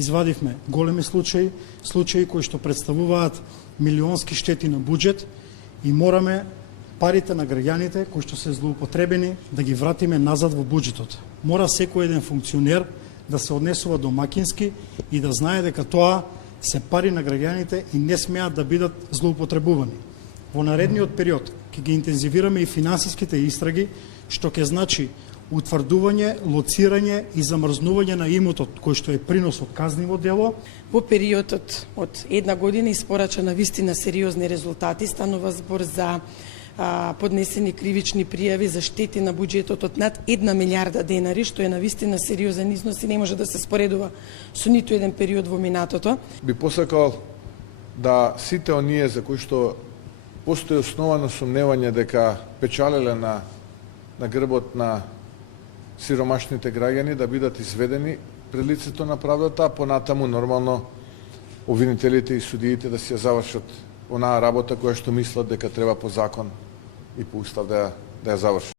извадивме големи случаи кои што представуваат милионски штети на буџет и мораме парите на граѓаните кои што се злоупотребени да ги вратиме назад во буџетот. Мора секој еден функционер да се однесува домакински и да знае дека тоа се пари на граѓаните и не смеат да бидат злоупотребувани. Во наредниот период ќе ги интензивираме и финансиските истраги, што ќе значи утврдување, лоцирање и замрзнување на имотот кој што е принос од казниво дело. Во периодот од една година испорача на вистина сериозни резултати. Станува збор за поднесени кривични пријави за штети на буџетот од над 1 милиарда денари, што е на вистина сериозен износ и не може да се споредува со ниту еден период во минатото. Би посакал да сите оние за кои што постои основано сомневање дека печалеле на грбот на сиромашните граѓани да бидат изведени пред лицето на правдата, а понатаму нормално обвинителите и судиите да си ја завршат онаа работа која што мислат дека треба по закон и по устав да ја завршат.